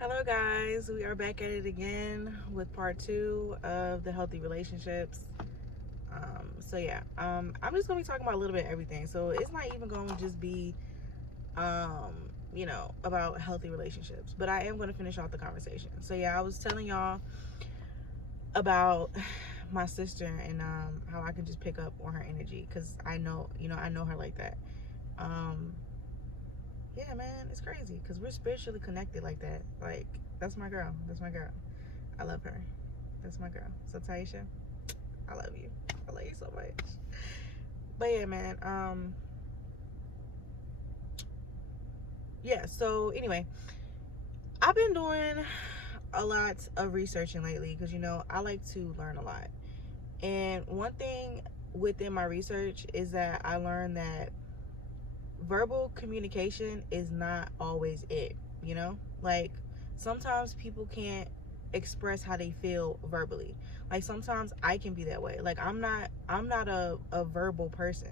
Hello guys, we are back at it again with part 2 of the healthy relationships. I'm just gonna be talking about a little bit of everything. So it's not even gonna just be about healthy relationships, but I am gonna finish off the conversation. So yeah, I was telling y'all about my sister and how I can just pick up on her energy because I know her like that. Um yeah, man, it's crazy because we're spiritually connected like that. Like, that's my girl. That's my girl. I love her. That's my girl. So Taisha, I love you. I love you so much. But yeah, man. Yeah. So anyway, I've been doing a lot of researching lately because I like to learn a lot. And one thing within my research is that I learned that verbal communication is not always it. Like, sometimes people can't express how they feel verbally. Like, sometimes I can be that way. Like, I'm not a verbal person.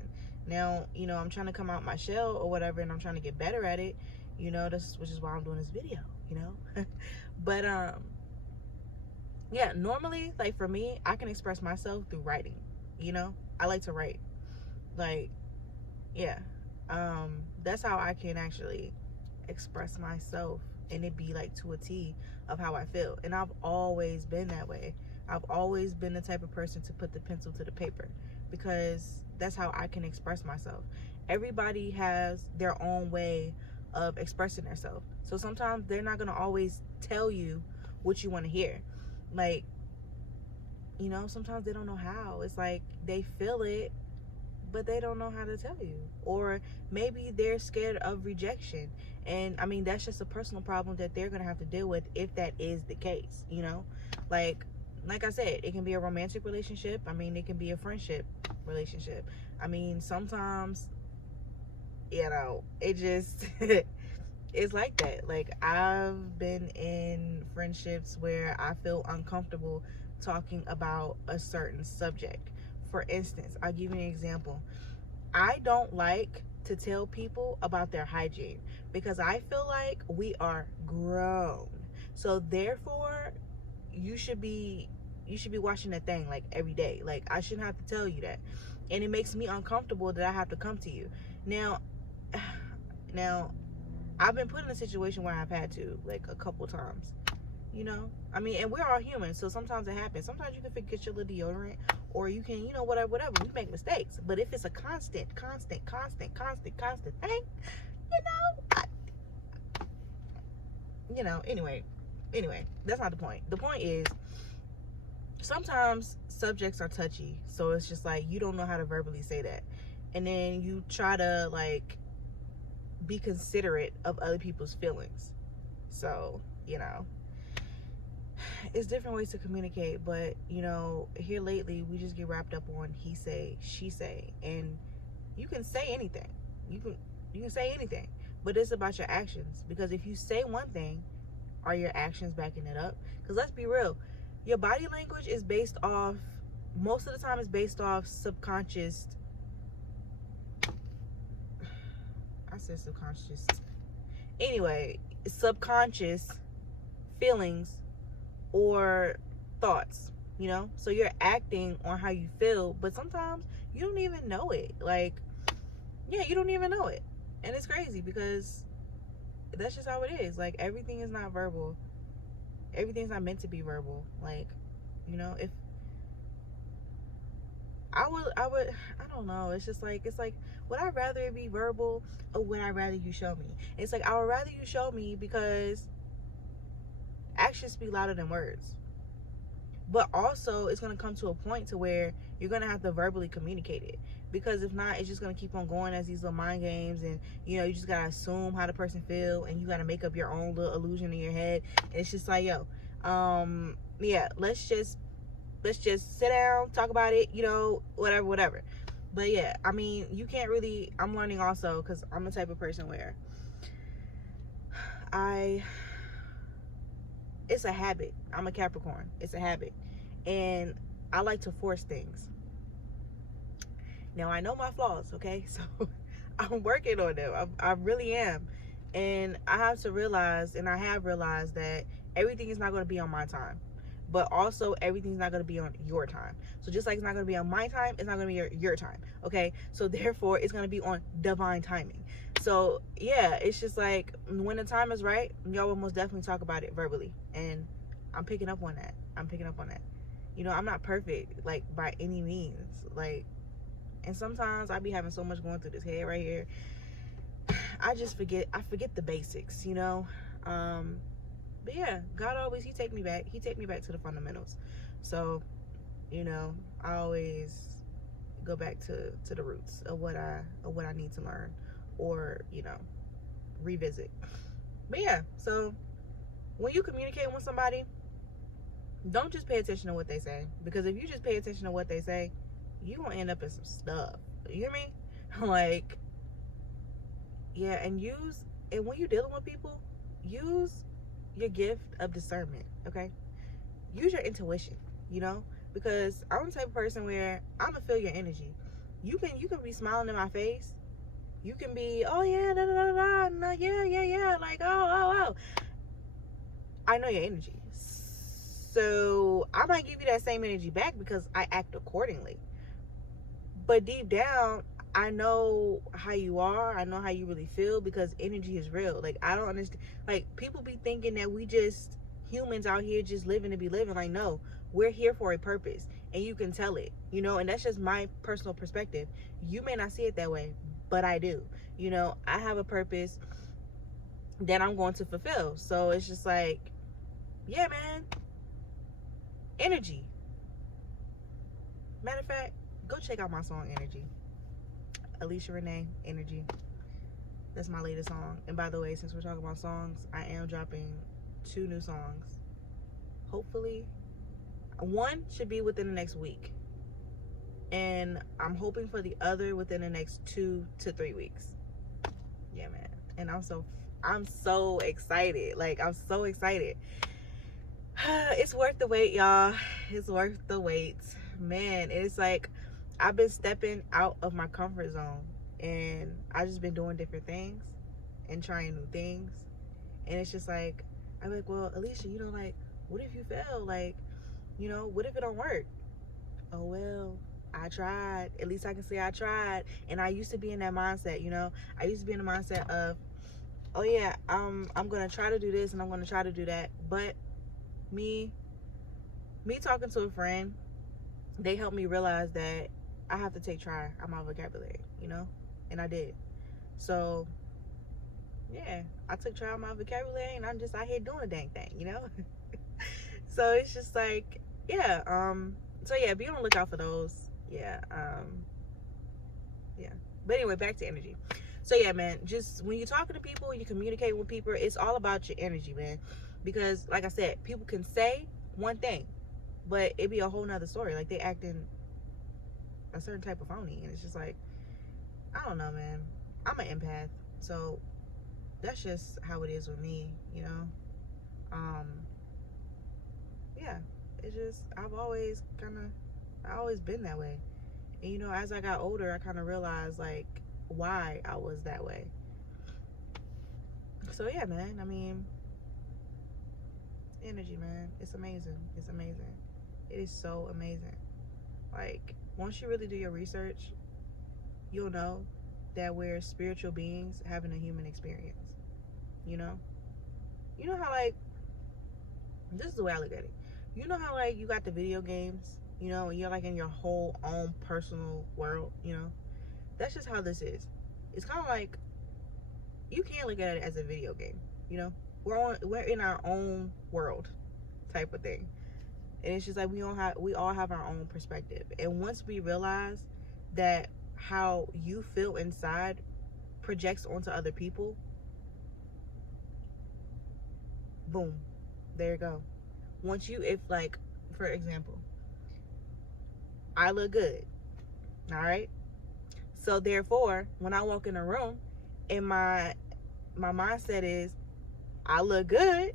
Now, I'm trying to come out my shell or whatever, and I'm trying to get better at it. Which is why I'm doing this video. But yeah, normally, like, for me, I can express myself through writing. I like to write. Like, yeah. That's how I can actually express myself, and it be like to a T of how I feel. And I've always been that way. I've always been the type of person to put the pencil to the paper because that's how I can express myself. Everybody has their own way of expressing themselves. So sometimes they're not going to always tell you what you want to hear. Like, sometimes they don't know how. It's like they feel it, but they don't know how to tell you. Or maybe they're scared of rejection. And I mean, that's just a personal problem that they're going to have to deal with if that is the case, Like I said, it can be a romantic relationship. I mean, it can be a friendship relationship. I mean, sometimes, it just, it's like that. Like, I've been in friendships where I feel uncomfortable talking about a certain subject. For instance, I'll give you an example. I don't like to tell people about their hygiene because I feel like we are grown. So therefore, you should be washing that thing like every day. Like, I shouldn't have to tell you that. And it makes me uncomfortable that I have to come to you. Now now I've been put in a situation where I've had to, like, a couple times. I mean, and we're all human, so sometimes it happens. Sometimes you can forget your little deodorant, or you can, whatever. We make mistakes. But if it's a constant thing, anyway, that's not the point. The point is, sometimes subjects are touchy, so it's just like you don't know how to verbally say that. And then you try to, like, be considerate of other people's feelings. So, it's different ways to communicate, but here lately we just get wrapped up on he say, she say, and you can say anything. You can say anything, but it's about your actions. Because if you say one thing, are your actions backing it up? Because let's be real, your body language is based off, most of the time, it's based off subconscious. I said subconscious. Anyway, subconscious feelings or thoughts, so you're acting on how you feel, but sometimes you don't even know it. Like, yeah, you don't even know it. And it's crazy because that's just how it is. Like, everything is not verbal. Everything's not meant to be verbal. Like, if I don't know, it's like, would I rather it be verbal, or would I rather you show me? It's like, I would rather you show me because actions speak louder than words. But also, it's going to come to a point to where you're going to have to verbally communicate it. Because if not, it's just going to keep on going as these little mind games. And, you just got to assume how the person feel. And you got to make up your own little illusion in your head. And it's just like, yeah, let's just sit down, talk about it, whatever. But yeah, I mean, you can't really, I'm learning also, because I'm the type of person where it's a habit. I'm a Capricorn. It's a habit. And I like to force things. Now, I know my flaws, okay? So I'm working on them. I really am. And I have to realize, and I have realized, that everything is not going to be on my time, but also everything's not going to be on your time. So just like it's not going to be on my time, it's not going to be your time. Okay, so therefore it's going to be on divine timing. So yeah, it's just like when the time is right, y'all will most definitely talk about it verbally, and I'm picking up on that. You know, I'm not perfect, like, by any means, like, and sometimes I be having so much going through this head right here. I forget the basics, you know. But yeah, God always, he take me back to the fundamentals. So, you know, I always go back to the roots of what I need to learn, or, you know, revisit. But yeah, so when you communicate with somebody, don't just pay attention to what they say, because if you just pay attention to what they say, you gonna end up in some stuff. You hear me? Like, yeah, and when you're dealing with people, use your gift of discernment. Okay, use your intuition, you know, because I'm the type of person where I'm gonna feel your energy. You can be smiling in my face, you can be, oh yeah, da da da da, no, yeah, like, oh, I know your energy, so I might give you that same energy back because I act accordingly. But deep down, I know how you are. I know how you really feel, because energy is real. Like, I don't understand. Like, people be thinking that we just humans out here just living to be living. Like, no, we're here for a purpose, and you can tell it, you know. And that's just my personal perspective. You may not see it that way, but I do. You know, I have a purpose that I'm going to fulfill. So it's just like, yeah, man, energy. Matter of fact, go check out my song Energy. Alicia Renee, Energy. That's my latest song. And by the way, since we're talking about songs, I am dropping 2 new songs. Hopefully, one should be within the next week, and I'm hoping for the other within the next 2 to 3 weeks. Yeah, man. And I'm so excited. Like, I'm so excited. It's worth the wait, y'all. It's worth the wait, man. It's like I've been stepping out of my comfort zone, and I've just been doing different things and trying new things. And it's just like, I'm like, well, Alicia, you know, like, what if you fail? Like, you know, what if it don't work? Oh, well, I tried. At least I can say I tried. And I used to be in that mindset, you know. I used to be in the mindset of, oh yeah, I'm gonna try to do this and I'm gonna try to do that. But me talking to a friend, they helped me realize that I have to take try out of my vocabulary, you know. And I did. So yeah, I took try out of my vocabulary, and I'm just out here doing a dang thing, you know. So it's just like, yeah, so yeah, be on the lookout for those. Yeah. But anyway, back to energy. So yeah, man, just when you're talking to people, you communicate with people, it's all about your energy, man. Because like I said, people can say one thing, but it be a whole nother story. Like, they acting a certain type of phony, and it's just like, I don't know, man. I'm an empath, so that's just how it is with me, you know. Yeah, it's just, I've always been that way. And you know, as I got older, I kind of realized, like, why I was that way. So yeah, man, I mean, energy, man, it's amazing. It is so amazing. Like, once you really do your research, you'll know that we're spiritual beings having a human experience. You know how, like, this is the way I look at it. You know how, like, you got the video games, you know, and you're like in your whole own personal world, you know. That's just how this is. It's kind of like, you can't look at it as a video game, you know. We're in our own world type of thing. And it's just like, we all have our own perspective. And once we realize that how you feel inside projects onto other people, boom, there you go. If, like, for example, I look good, all right? So therefore, when I walk in a room, and my mindset is, I look good.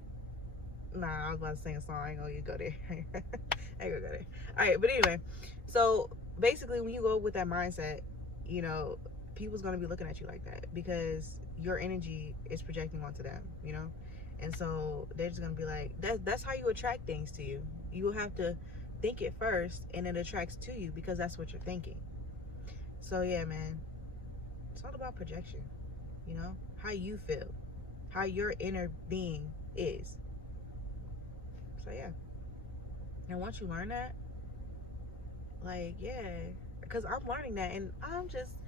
Nah, I was about to sing a song. I ain't gonna go there. I ain't gonna go there. All right, but anyway, so basically, when you go with that mindset, you know, people's gonna be looking at you like that because your energy is projecting onto them, you know. And so they're just gonna be like, that's how you attract things to you. You will have to think it first, and it attracts to you because that's what you're thinking. So yeah, man, it's all about projection, you know, how you feel, how your inner being is. So yeah, and once you learn that, like, yeah, because I'm learning that, and I'm just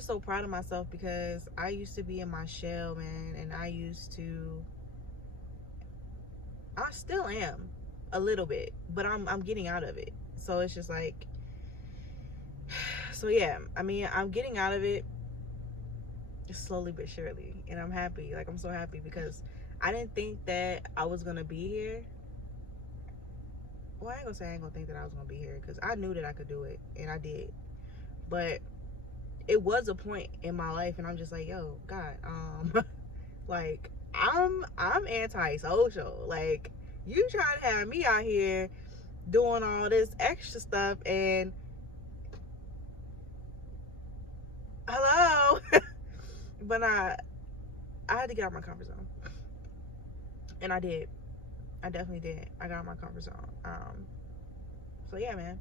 so proud of myself because I used to be in my shell, man, and I still am a little bit, but I'm getting out of it. So it's just like, so yeah, I mean, I'm getting out of it slowly but surely, and I'm happy. Like, I'm so happy because I didn't think that I was gonna be here. Well, I ain't gonna think that I was gonna be here because I knew that I could do it, and I did. But it was a point in my life, and I'm just like, yo, God, like, I'm anti-social. Like, you trying to have me out here doing all this extra stuff, and hello. But I had to get out of my comfort zone, and I did. I definitely did. I got out of my comfort zone. So yeah, man,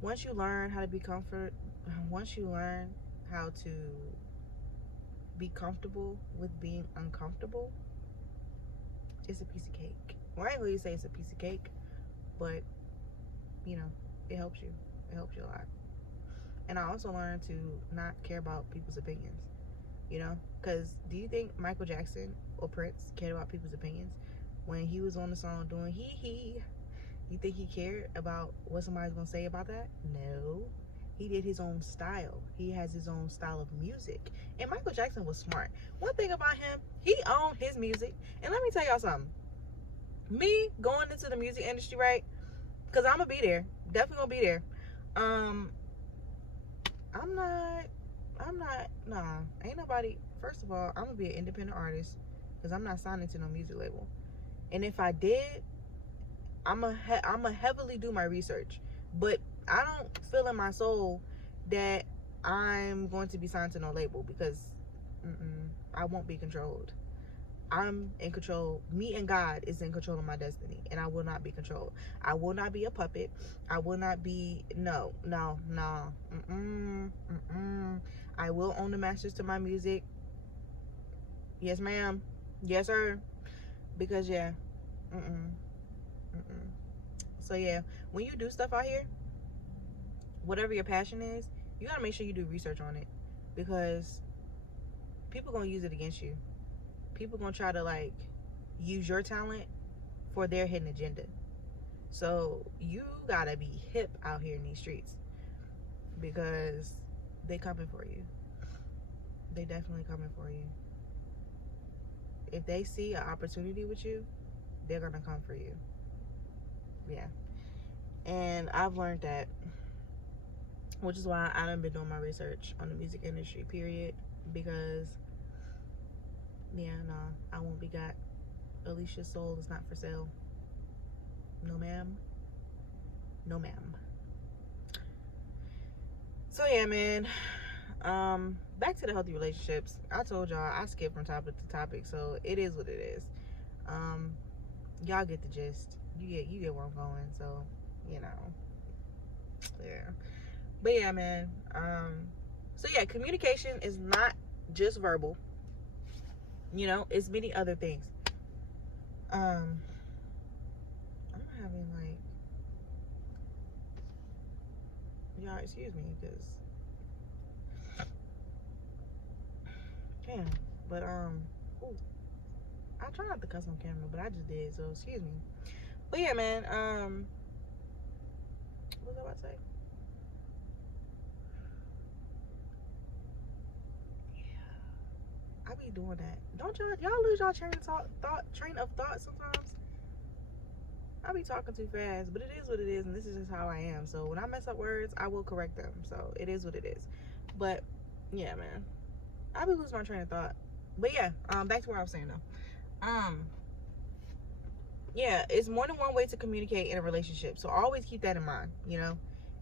once you learn how to be once you learn how to be comfortable with being uncomfortable, it's a piece of cake. Well, I ain't gonna say it's a piece of cake, but you know, it helps you. It helps you a lot. And I also learned to not care about people's opinions, you know, because do you think Michael Jackson or Prince cared about people's opinions when he was on the song doing he? You think he cared about what somebody's gonna say about that? No. He did his own style. He has his own style of music. And Michael Jackson was smart. One thing about him, he owned his music. And let me tell y'all something. Me going into the music industry, right? Because I'm gonna be there. Definitely gonna be there. Nah, ain't nobody. First of all, I'm gonna be an independent artist because I'm not signed into no music label. And if I did, I'm a heavily do my research, but I don't feel in my soul that I'm going to be signed to no label because I won't be controlled. I'm in control. Me and God is in control of my destiny, and I will not be controlled. I will not be a puppet. I will not be no. I will own the masters to my music. Yes, ma'am. Yes, sir. Because yeah. So yeah, when you do stuff out here, whatever your passion is, you gotta make sure you do research on it because people gonna use it against you. People gonna try to like use your talent for their hidden agenda. So you gotta be hip out here in these streets because they coming for you. They definitely coming for you. If they see an opportunity with you, they're gonna come for you. Yeah. And I've learned that, which is why I done been doing my research on the music industry, period. Because, yeah, no, I won't be got. Alicia's soul is not for sale. No, ma'am. No, ma'am. So, yeah, man. Back to the healthy relationships. I told y'all I skip from topic to topic, so it is what it is. Y'all get the gist. You get where I'm going, so you know. Yeah. But yeah, man. So yeah, communication is not just verbal. You know, it's many other things. I'm having like, y'all excuse me, because damn. But ooh, I try not to cuss on camera, but I just did, so excuse me. But yeah, man, what was I about to say? Yeah, I be doing that. Don't y'all lose y'all train of thought sometimes? I be talking too fast, but it is what it is, and this is just how I am. So when I mess up words, I will correct them. So it is what it is. But yeah, man, I be losing my train of thought. But yeah, back to where I was saying though. Yeah, it's more than one way to communicate in a relationship. So always keep that in mind, you know.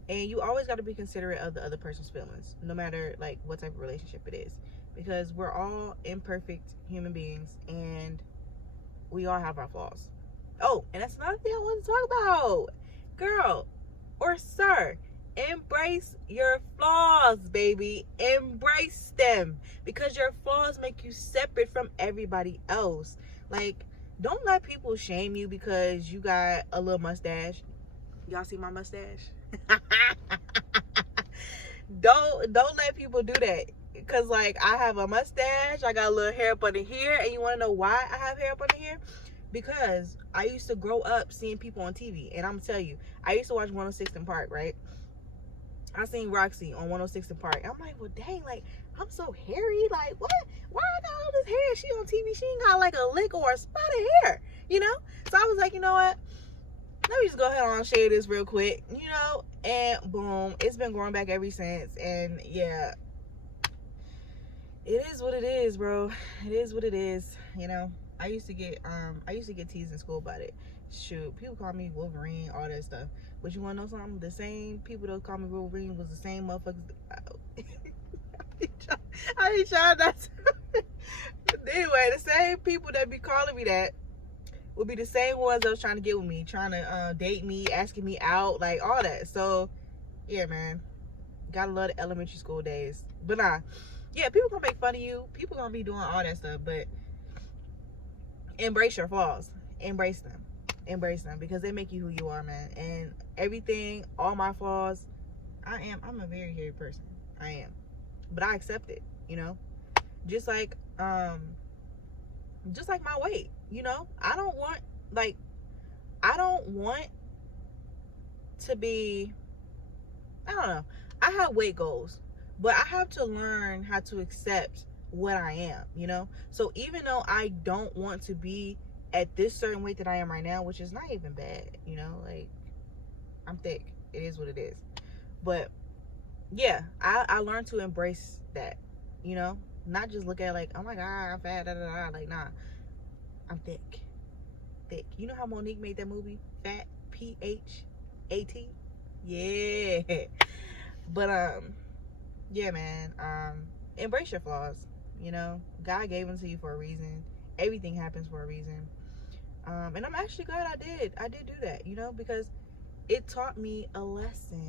And you always got to be considerate of the other person's feelings, no matter like what type of relationship it is, because we're all imperfect human beings and we all have our flaws. Oh, and that's another thing I want to talk about. Girl or sir, embrace your flaws, baby. Embrace them, because your flaws make you separate from everybody else. Like, don't let people shame you because you got a little mustache. Y'all see my mustache? Don't let people do that. Cause like, I have a mustache, I got a little hair up under here, and you want to know why I have hair up under here? Because I used to grow up seeing people on TV, and I'm gonna tell you, I used to watch 106 in Park, right? I seen Roxy on 106 in Park. I'm like, well, dang, like, I'm so hairy. Like, what? Why I got all this hair? She on TV. She ain't got like a lick or a spot of hair, you know? So I was like, you know what? Let me just go ahead and shave this real quick, you know? And boom, it's been growing back ever since. And yeah, it is what it is, bro. It is what it is, you know? I used to get teased in school about it. Shoot, people call me Wolverine, all that stuff. But you wanna know something? The same people that call me Wolverine was the same motherfuckers. I ain't trying not to. Anyway, the same people that be calling me that would be the same ones that was trying to get with me, trying to date me, asking me out, like all that. So yeah, man, gotta love the elementary school days. But nah, yeah, people gonna make fun of you. People gonna be doing all that stuff, but embrace your flaws. Embrace them. Embrace them, because they make you who you are, man. And everything, all my flaws, I'm a very hairy person. I am. But I accept it, you know? Just like my weight, you know? I don't want to be, I don't know. I have weight goals, but I have to learn how to accept what I am, you know? So even though I don't want to be at this certain weight that I am right now, which is not even bad, you know, like, I'm thick. It is what it is. But yeah, I learned to embrace that, you know? Not just look at it like, oh my God, I'm fat, da, da, da. Like, nah, I'm thick. Thick. You know how Monique made that movie? Fat, P-H-A-T? Yeah. But, yeah, man, embrace your flaws, you know? God gave them to you for a reason. Everything happens for a reason. And I'm actually glad I did do that, you know, because it taught me a lesson.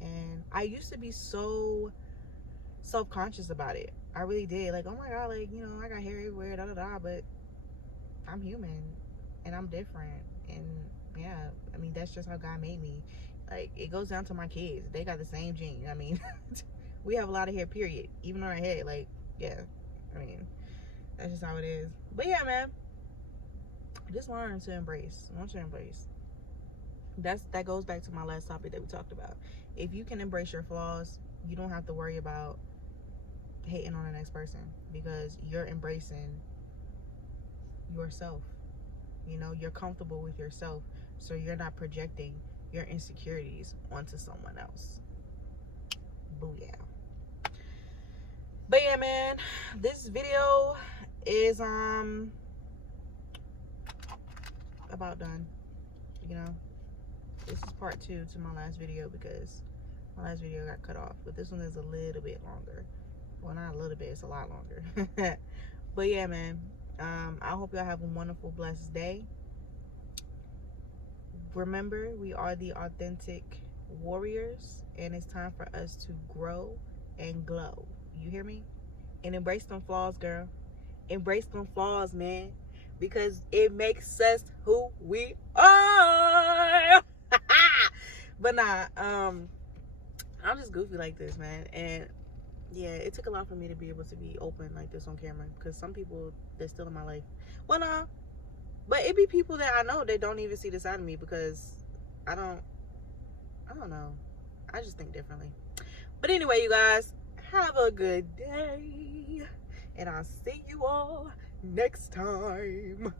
And I used to be so self-conscious about it. I really did. Like, oh my God, like, you know, I got hair everywhere, da da da, but I'm human and I'm different. And yeah, I mean, that's just how God made me. Like, it goes down to my kids. They got the same gene. I mean, we have a lot of hair, period. Even on our head. Like, yeah, I mean, that's just how it is. But yeah, man, just learn to embrace. Learn to embrace. That goes back to my last topic that we talked about. If you can embrace your flaws, you don't have to worry about hating on the next person, because you're embracing yourself. You know, you're comfortable with yourself, so you're not projecting your insecurities onto someone else. Booyah. But yeah, man, this video is about done. You know, this is part 2 to my last video, because my last video got cut off, but this one is a little bit longer. Well, not a little bit, it's a lot longer. But yeah, man, I hope y'all have a wonderful, blessed day. Remember, we are the authentic warriors, and it's time for us to grow and glow. You hear me? And embrace them flaws, girl. Embrace them flaws, man, because it makes us who we are. But nah, I'm just goofy like this, man. And yeah, it took a lot for me to be able to be open like this on camera, because some people, they're still in my life. Well, nah, but it be people that I know that don't even see the side of me, because I don't know. I just think differently. But anyway, you guys, have a good day, and I'll see you all next time.